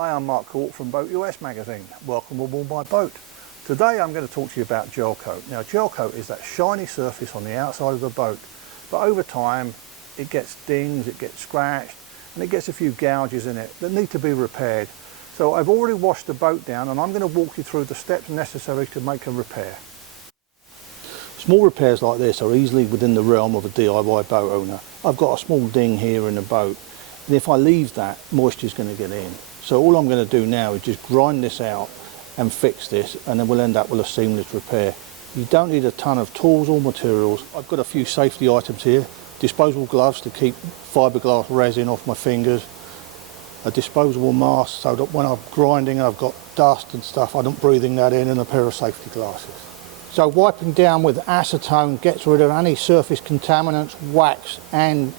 Hi, I'm Mark Court from BoatUS Magazine. Welcome aboard my boat. Today I'm going to talk to you about Gelcoat. Now, Gelcoat is that shiny surface on the outside of the boat, but over time it gets dings, it gets scratched, and it gets a few gouges in it that need to be repaired. So I've already washed the boat down and I'm going to walk you through the steps necessary to make a repair. Small repairs like this are easily within the realm of a DIY boat owner. I've got a small ding here in the boat, and if I leave that, moisture is going to get in. So all I'm going to do now is just grind this out and fix this, and then we'll end up with a seamless repair. You don't need a ton of tools or materials. I've got a few safety items here. Disposable gloves to keep fiberglass resin off my fingers. A disposable mask so that when I'm grinding I've got dust and stuff, I'm not breathing that in, and a pair of safety glasses. So wiping down with acetone gets rid of any surface contaminants, wax and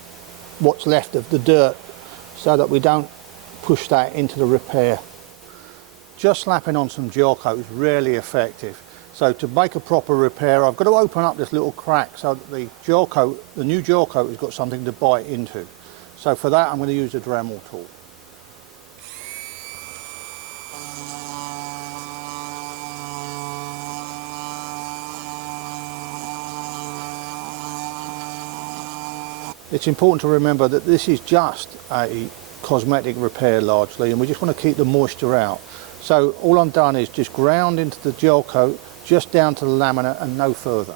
what's left of the dirt, so that we don't push that into the repair. Just slapping on some Gelcoat is really effective. So to make a proper repair, I've got to open up this little crack so that the new Gelcoat has got something to bite into. So for that I'm going to use a Dremel tool. It's important to remember that this is just a cosmetic repair largely, and we just want to keep the moisture out. So all I've done is just ground into the Gelcoat just down to the laminate and no further.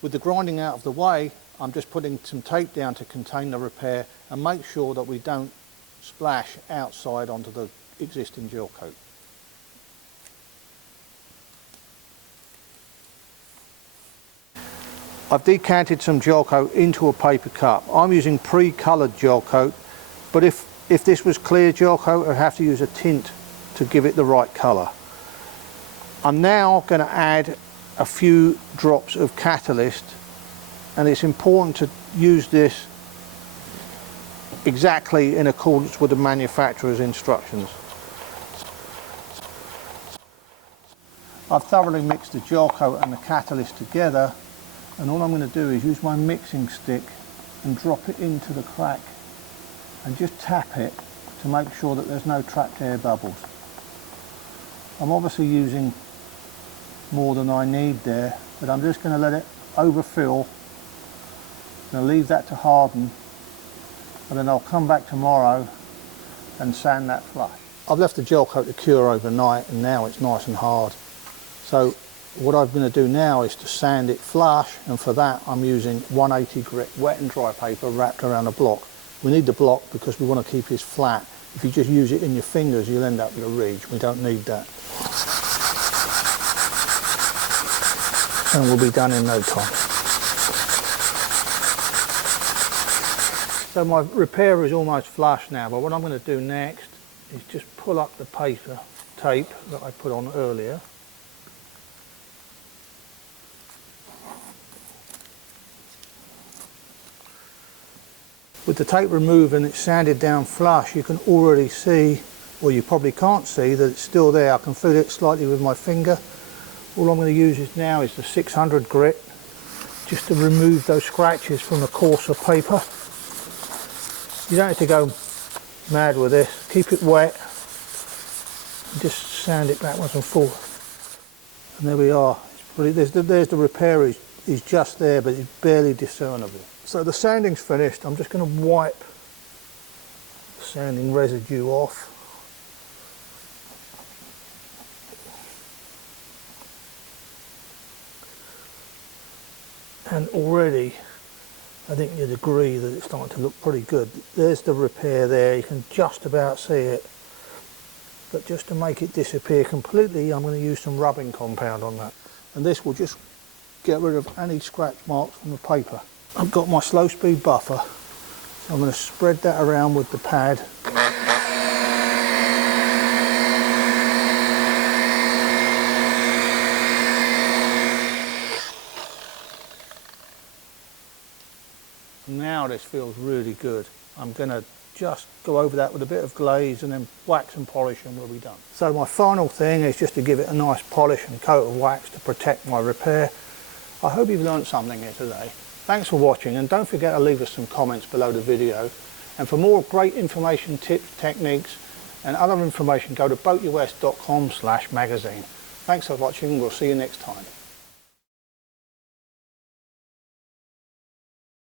With the grinding out of the way, I'm just putting some tape down to contain the repair and make sure that we don't splash outside onto the existing Gelcoat. I've decanted some Gelcoat into a paper cup. I'm using pre-coloured Gelcoat, but if this was clear Gelcoat, I'd have to use a tint to give it the right colour. I'm now going to add a few drops of catalyst, and it's important to use this exactly in accordance with the manufacturer's instructions. I've thoroughly mixed the Gelcoat and the catalyst together, and all I'm going to do is use my mixing stick and drop it into the crack and just tap it to make sure that there's no trapped air bubbles. I'm obviously using more than I need there, but I'm just going to let it overfill. I'm going to leave that to harden, and then I'll come back tomorrow and sand that flush. I've left the Gelcoat to cure overnight, and now it's nice and hard. So what I'm going to do now is to sand it flush, and for that I'm using 180 grit wet and dry paper wrapped around a block. We need the block because we want to keep this flat. If you just use it in your fingers, you'll end up with a ridge. We don't need that. And we'll be done in no time. So my repair is almost flush now, but what I'm going to do next is just pull up the paper tape that I put on earlier. With the tape removed and it's sanded down flush, you can already see, or you probably can't see, that it's still there. I can feel it slightly with my finger. All I'm going to use now is the 600 grit, just to remove those scratches from the coarser paper. You don't have to go mad with this. Keep it wet and just sand it backwards and forth. And there we are. There's the repair is just there, but it's barely discernible. So the sanding's finished. I'm just going to wipe the sanding residue off. And already I think you'd agree that it's starting to look pretty good. There's the repair there, you can just about see it. But just to make it disappear completely, I'm going to use some rubbing compound on that. And this will just get rid of any scratch marks from the paper. I've got my slow speed buffer, so I'm going to spread that around with the pad. Now this feels really good. I'm going to just go over that with a bit of glaze and then wax and polish and we'll be done. So my final thing is just to give it a nice polish and coat of wax to protect my repair. I hope you've learned something here today. Thanks for watching, and don't forget to leave us some comments below the video. And for more great information, tips, techniques and other information, go to boatus.com/magazine. Thanks for watching, we'll see you next time.